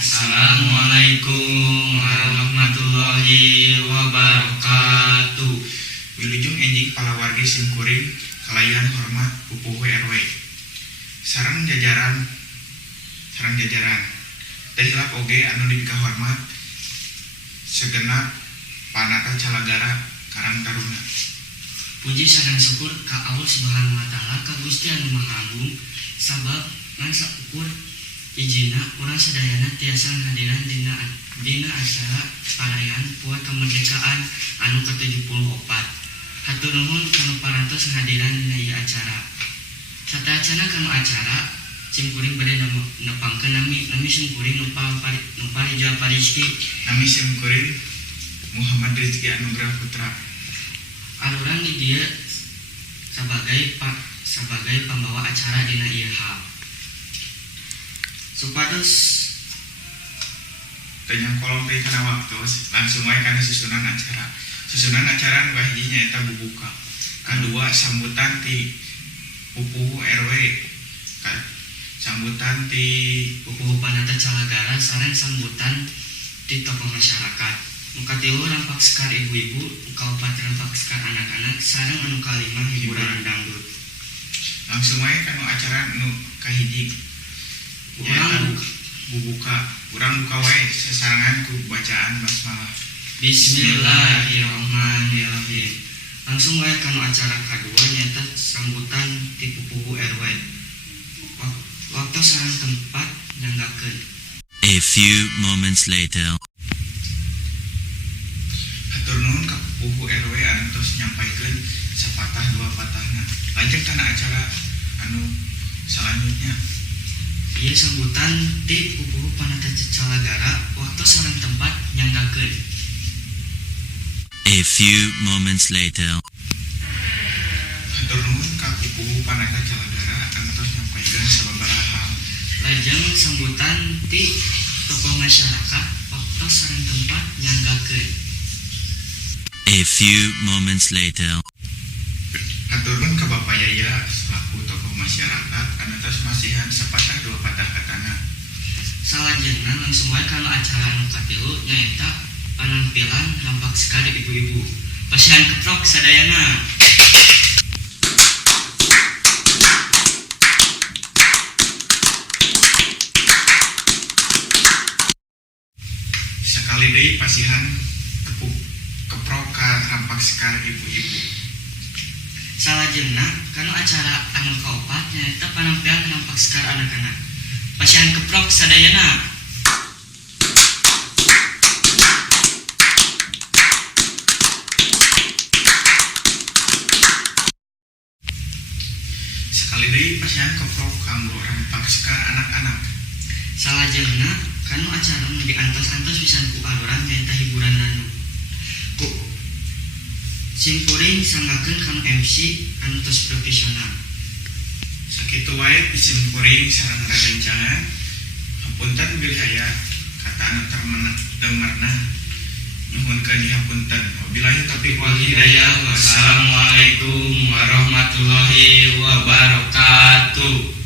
Assalamualaikum warahmatullahi wabarakatuh. Wilujeng enjing palawargi simkuring kalayan hormat pupuh RW. Sareng jajaran teh hilap oge anu dipika hormat segenap panata calagara Karang Taruna. Puji sareng syukur ka Allah Subhanahu wa taala ka Gusti anu Maha Agung sabab ngan saukur ijina urang sadayana tiasa hadiran dina acara perayaan Poe Kemerdekaan anu ke-74. Hatur nuhun kanu parantos hadiran dina ieu acara. Satayacana kanu acara simkuring bade nepangkeun nami simkuring nu parijal parizki Nami simkuring Muhammad Rizki Anugrah Putra. Arurang di dieu sebagai pembawa acara dina ieu hal. Supados tanya kolom teh kana waktos langsung wae kana susunan acara. Susunan acara nu kahiji nyaeta bubuka. Kadua sambutan ti pupuh RW. Sambutan ti pupuh panata calagara sareng sambutan ti tokoh masyarakat. Nu katilu rampak sekar ibu-ibu, kaopat rampak sekar anak-anak sareng anu kalima hiburan dangdut. Langsung wae kana acara nu kahiji urang bubuka. Urang buka wae sesarengan ku bacaan basmalah. Bismillahirrahmanirrahim. Langsung wae kana acara kadua nyaeta sambutan ti pupuh RW. Waktu sareng tempat nyanggakeun. A few moments later. Hatur nuhun ka pupuh RW anu tos nyampaikeun sapatah dua patahna. Lanjut kana acara anu selanjutnya. Ieu sambutan ti pupuh panata calagara waktu sareng tempat nyanggakeun. A few moments later. Hatur nuhun ka pupuh panata calagara anu tos nyampaikeun sababaraha hal. Lajeng sambutan ti tokoh masyarakat waktu sareng tempat nyanggakeun. A few moments later. Hatur nuhun ka Bapak Yaya selaku tokoh masyarakat anu tos masihan sepatah dua patah katana. Salajengna langsung wae kana acara anu katilu nyaeta penampilan rampak sekali ibu-ibu. Pasihan keprok sadayana. Sekali deui pasihan keprok ka rampak sekar ibu-ibu. Salajengna kana acara anu kaopat nyaeta penampilan rampak sekar anak-anak. Pasihan keprok sadayana. Sekali deui pasihan keprok kanggo rampak sekar anak-anak. Salajengna kanu acara nu diantos-antos pisan ku aluran nyaeta hiburan dangdut. Ku simkuring sanggakeun kanu MC anu tos profesional. Sakitu wae simkuring sareng rerencangan. Hapunten bilih aya kata anu demerna nuhunkeun dihapunten. Wabillahi taufiq wal hidayah. Wassalamualaikum warahmatullahi wabarakatuh.